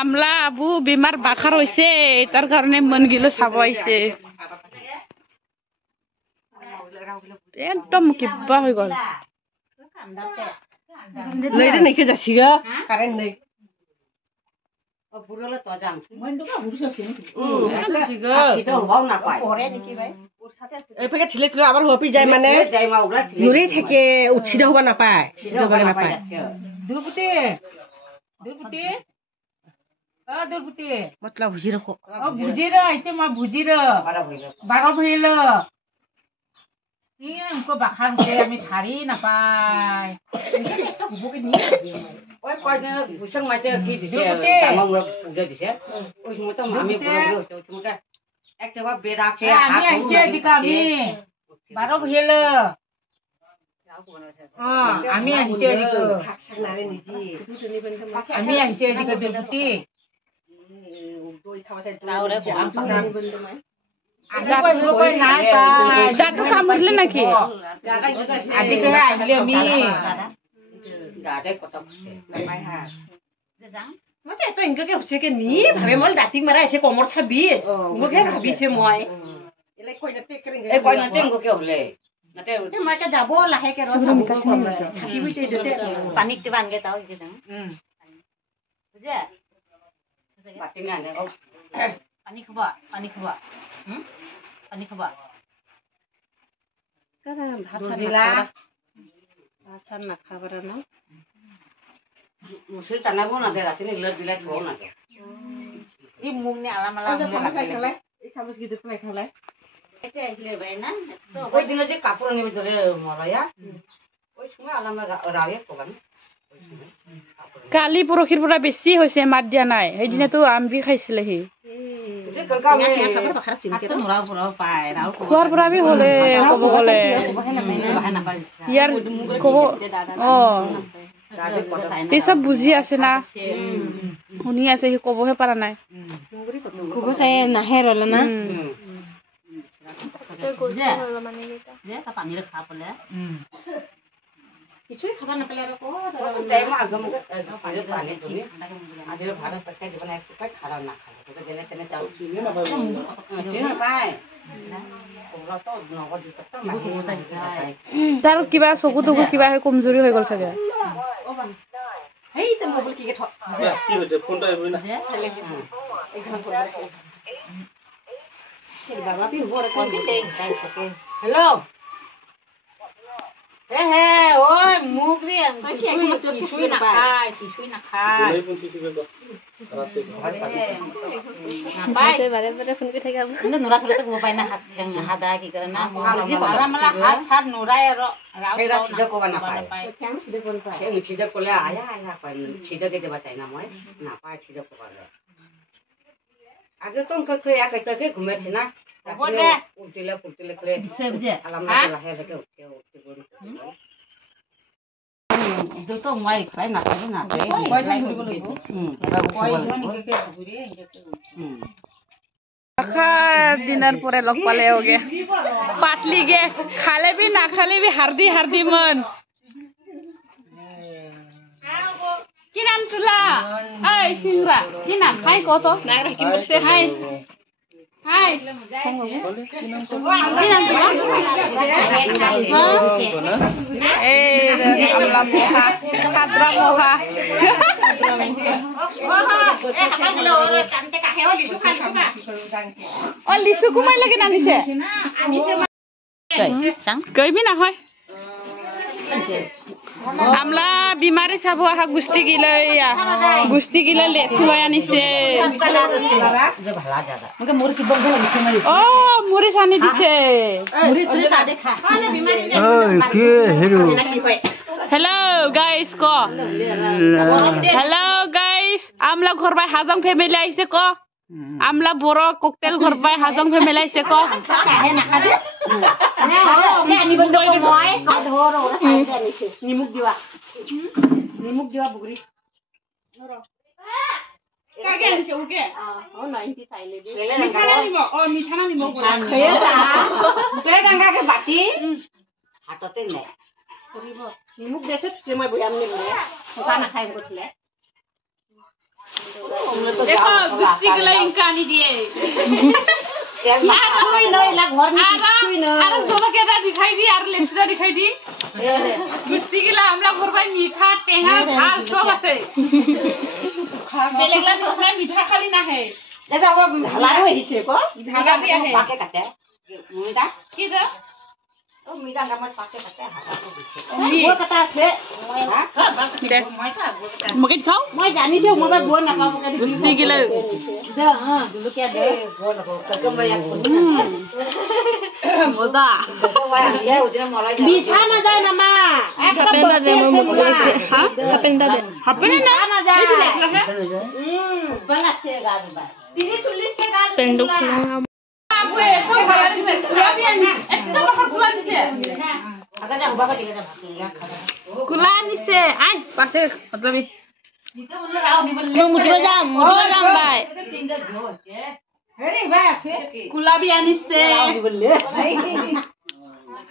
আমলা আবু বেমার বাখার হইছে তার কারণে মন গিলো চাব আইছে একদম কিবা হৈ গল লইরে নেকে যাছিগা কারেন্ট নাই বুড়লে তো জান মইনটা ঘুরছছিস যাছিগা সেটা হবাও না পায় পরে নাকি ভাই ওর সাথে এইফাকে ঠেলেছিল আবার হপি যায় মানে নুরি থেকে উছিদা হবা না পায় সিধা হবা না পায় দুরপুতি দুরপুতি মতলব ভুজি রাখো ভুজি রে আইছে মা ভুজি রে 12 ভইল কি আমকো বাখার হইছে আমি থারি না পায় একটা হুবকে নি ওই কয়দিন ভুসং মাইতে কি দিছে তামাম পূজা দিছে ওই সময় তো আমি পুরো ওই সময়টা একটা বার বেরাকে আমি আইছে দিকা আমি 12 ভইল আমি আইছে দিকা নারে নিজি আমি আইছে দিকা দুরপুতি দই খাওয়া চাই তাওরে আম পাকা বললে মাই কই নাই তা জাদু কাম হইলে নাকি আজি কে আইলে আমি দাদা কত নাই হা যাং মতে তো ইনকে হচ্ছে কে নি ভাবে মল দাতি মারা আছে কমর 26 মুকে ভাবিছে মই এলাই কই না টেকরিং এই কই না টেঙ্গো কে হলে নাতে মাকে যাব লাহে কে রস থাকি হইতে যেতে পানি তে বানগে তাও যে দাং বুঝা বাটি না নে পানি খাবা পানি খাবা কারণ ভাত না খাবার না মুসল টানাবো না দে রাতে নিলে দিলে খাও না ই মুখ নে আলা মালা খালে এই চামচ গিতে তুমি খালে এটা আইলে ভাই না তো ওই দিন যে কাপড় নিয়ে ধরে মরায়া ওই সময় আলামা রাওয়ে কোবান কালি পরখির পৰা বেছি হৈছে মাত দিয়া নাই সেইদিনা তো আমবি খাইছিলে হি খোৱাৰ পৰা বি হলে কব গলে ইয়াৰ কব এই সব বুজি আছে না শুনি আছে সি কবহে পাৰা নাই কব চাই নাহে ৰলে না পানী খা পলে কিছুই খাবা না পেলে আর কো টাইম আগম পানি তুমি আজে ভাড়া পটকে জীবন এক পাই খারা না খালা তো জেনে তেনে চাউ চিনি না পাই ওরা তো নগদ দিতে তো তাৰ কিবা চকু টকু কিবা কমজোৰি হৈ গল চাগে হেই তো মোবাইল কি কে থ কি হইছে ফোনটা আইবই না একদম ফোন করে কি বাবা বি হরে কোন দে হ্যালো হে ওই মুগরি কিছুই না খায় জুলাই কোন কিছু করব রাতে না পাই বারে বারে ফোন করে থাকি না নোরা থলে তো পাই না হাত কি করে না আমরা হাত নোরায় সেটা সিধা কোবা না পায় কেন সিধা কোন পায় সে সিধা কোলে আয়া পায় সিধা কে দেবা চাই না মই না পায় সিধা কোবা আগে তো কই এক একটা ঘুমে থে না উল্টিলে করে আলামা লাহে লাহে উঠতে বলি দো তো মই খাই না খাই না পয়সা ঘুরি বলি দিনার পরে লগ পালে ওগে পাতলি গে খালে বি না খালে বি হারদি মন কি নাম তুলা এই সিংরা কি নাম হাই কত না রাখি বসে হাই হাই কি নাম তুলা এই আল্লাহ মোহা সাদরা মোহা ও লিচু কুমাই লাগে নানিছে কইবি না হয় আমলা বিমারি চাব আহা গুষ্টি গিলে লেচু লৈ আনিছে অ মুড়ি চানি দিছে হেল্ল' গাইজ ক হেল্ল' গাইজ আমলা ঘর বাই হাজং ফ্যামিলি আইছে ক আমলা বড় ককটেল ঘর বাই হাজং ফ্যামিলি আইছে ক কাহে নাখা দে নে আনিব দক মই ধৰ নিমুক দিবা বুগৰি কাকে আনিছে ওকে ও 90 চাইলে দে মিঠা না নিব ও মিঠা না নিব বলা খেয়ে যা তে গঙ্গাকে বাটি হাততে নাই কৰিব নিমুক দেছে তুই মই বয়াম নিম দে খোকা নাখাই কৈছিলে দেখো গুস্তি গলা ইনকা আনি দিয়ে আর জলকেটা দিখাই দি আর লেসুটা দিখাই দি গুস্তি গলা আমরা ঘর বাই মিঠা টেঙা ঝাল সব আছে বেলেগলা নিচিনা মিঠা খালি নাহে এটা আবার ঢালা হয়ে দিছে কো ঢালা দি আহে পাকে কাটে মুইটা কি দা ও মিটা আমার পাকে কাটে হাতাটো দিছে মোৰ কথা আছে দে মকে খাও মই জানিছো মই বা গৈ নাপাওঁ গুস্তি গলা দে দুলুকিয়া দে গোল গো কমে এক মজা বিছা নাযায় নামা হাপেন্দা দে মোক লাগছে হা হাপেন্দা দে হাপেন্দা না নাযায় বালাছে গাজবা 30-40 কে গাল পেন্ডু আবুয়ে তো ভালো দিছে রবি আনি একটা বড় কুলা দিছে আগা যা বাবা দিকে যা ভাকিয়া খাবা কুলা নিছে আই পাশে মতলবি নিতে বললে রাও দি বললে মুটিবা যাম ভাই তিনটা ঝো আছে হেৰি ভাই আছে কুলাবি আনিছে ৰাও দি বললে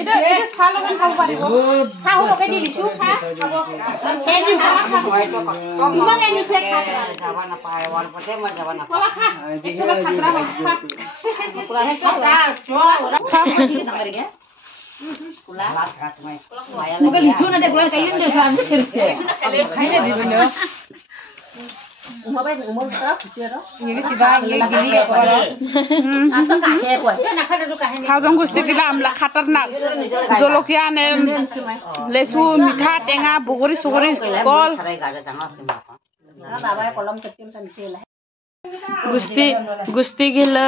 এটা ছাল লগাই খাব পাৰিব খাও লগে দি দিছো খা খাব সেই দি খাব কিমান আনিছে খা যাবা না পায় ওয়াল পতে মই যাবা না কলা খা একদম খাতৰা খা কুলা হে খাবা খা ঠিক আছে গে কুলা ভাত খাত মই মায়া মোক লিখো না দে গোল কাইলে দে আমি ফিরছে খাইলে দিবনে উমাবাই উমৰ পৰা খুচিয়ে ৰ ইয়ে কিবা ইয়ে গিলি কৰ আতো কাহে কয় না খালে তো কাহে হাজং গুস্তি দিলা আমলা খাতারনাক জলকীয়া নে লেচু মিঠা টেঙা বগৰী চগৰী কল খাই গাজা জানো আছে মা বাবাই কলম কেতিম তানছিল গুস্তি গিলে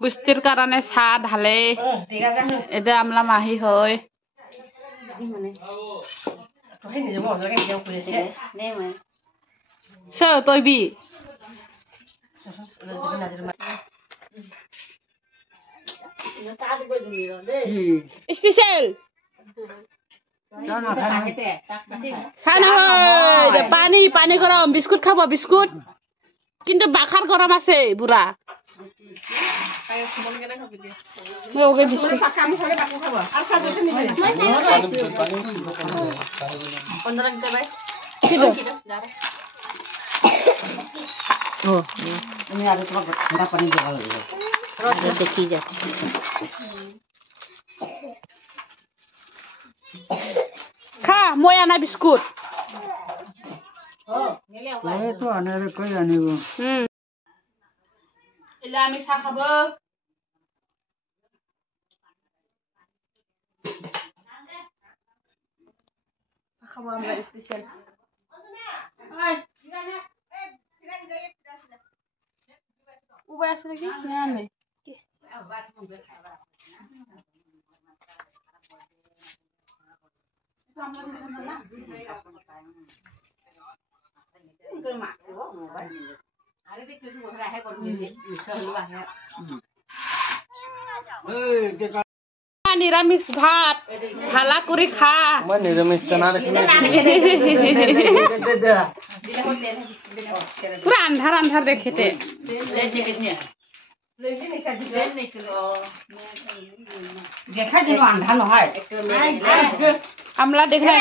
গুস্তিৰ কাৰণে চাহ ঢালে ঠিক আছে এটা আমলা মাহী হয় মানে তো হে নিজে মজা কে যাও কইছে নে মই সে তই বি স্পেশাল চাহ নহয় পানী পানী গৰম বিস্কুট খাব বিস্কুট কিন্তু বাখাৰ গৰম আছে বুঢ়া ওকে বিস্কুট তুমি আর তোমার ঠান্ডা পানি দেওয়া লাগবে দেখি যা খা মই আনা বিস্কুট তো আনারে কই আনিব এলা আমি চাহ খাব আমরা স্পেশাল উবাই আছে নাকি না নাই নিরামিষ ভাত ঢালা করে খা মই নিৰামিষ খানা পুরা আন্ধার আন্ধার দেখেতে দেখা দিল আন্ধা নহয় আমরা দেখলাম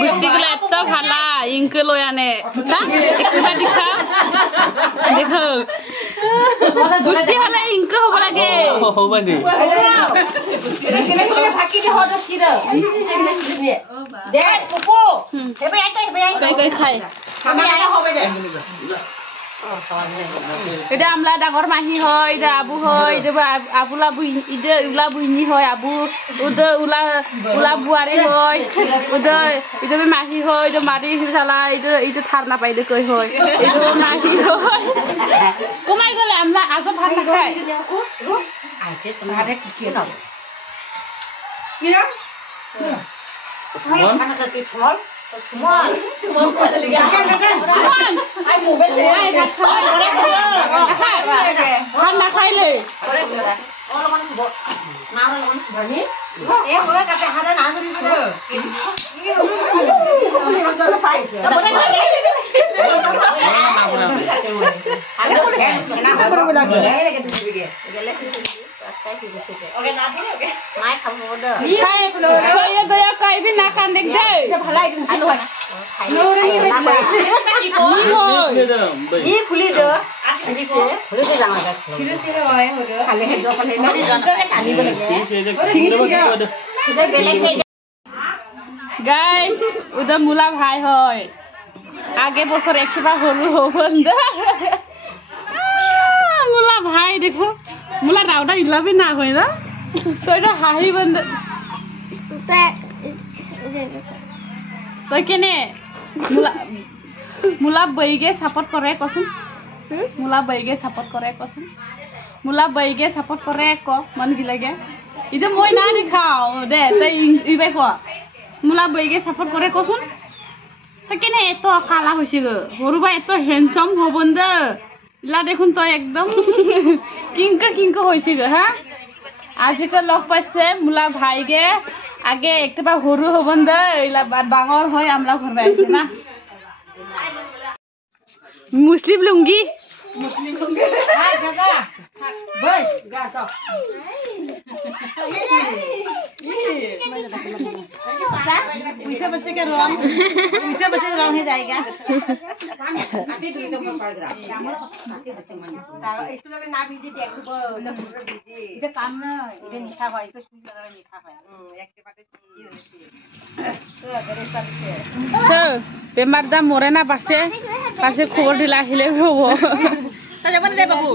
গুস্তিগুলো এত ভালা ইনকে লই আনে একটুটা দেখা দেখো গুস্তি হলে ইনকে হব লাগে হ'ব নি কই কই খাই এটা আমরা ডাঙর মাহি হয় এটা আবু হয় এটা আবুলা ইদে উলা বুইনি হয় আবু উদে উলা উলা বুয়ারি হয় উদে ইদে মাহি হয় এটা মারি চালা এটা এটা থার না পাইলে কই হয় এটা মাহি হয় কমাই গলে আমরা আজব ভাত না খাই আইছে তোমারে কি নাও মন খানা কি ফল খান নাখাইলে কইবি না খান দেখ দে गाइस उधर मुला भाई है आगे बसर एक हरु होबन मुला भाई देखो मुला राउडा इलाबे ना होय ना तोइडा हाही बंद तोय केने मुला बैगे सपोर्ट करे कसम मुला बैगे सपोर्ट करे कसम मुला बैगे सपोर्ट करे को मन गिलागे इदे মই না দেখাও দে তাই ইবে কো মুলা বইগে সাপোর্ট করে কসুন তো কেনে এত কালা হইছে গো হরুবা এত হ্যান্ডসাম হবন দে ইলা দেখুন তো একদম কিংকা হইছে গো হ্যাঁ আজকে লগ পাইছে মুলা ভাইগে আগে একটা হরু হবন দে ইলা ডাঙর হয় আমরা ঘর বাইছে না মুসলিম লুঙ্গি हां दादा भाई जा तो पैसे बच्चे के रंग ही जाएगा अभी भी तो प्रोग्राम स्कूल में ना बिजी देख लो बिजी इधर काम ना इधर मीठा है इसको सुंदर मीठा है एक के बाटे तो अगर ऐसा सो बेमारदा मरेना पासे खबर दिला আহিলে হবো তা যাবন যাই বাবু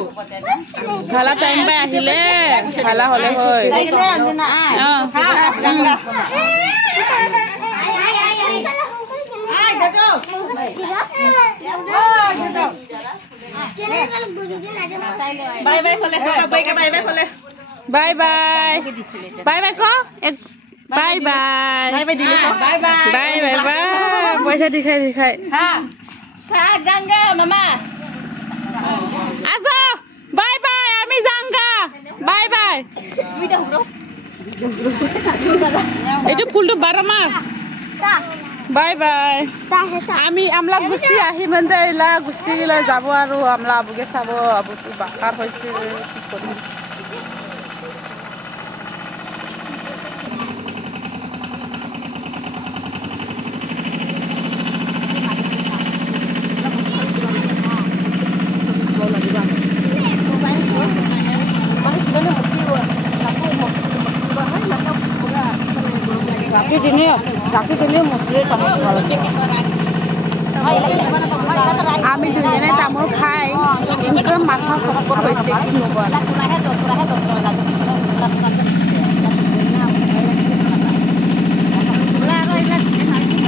ভালা টাইম পাই আহিলে ভালা হলে হয় আইলে আঞ্জনা হ্যাঁ बाय बाय खोले बाय के बाय बाय खोले बाय बाय बाय बाय को बाय बाय बाय बाय दिले बाय बाय बाय बाय बाय पैसा दिखाई हां हां जांगा मामा आजा बाय बाय আমি জাঙ্গা বাই বাই দুইটা হুরো এই যে ফুলটো 12 মাস বাই বাই আমি আমলা গুষ্টি আহি মন্দে ইলা গুষ্টি গিলা যাব আৰু আমলা আবুকে চাব আবুটো বাকাৰ হৈছে কি কৰিম Kaki ini mesti tamu আমি দুজনে তামোল খাই ইনকে মাথা সবকর হইছে কি নব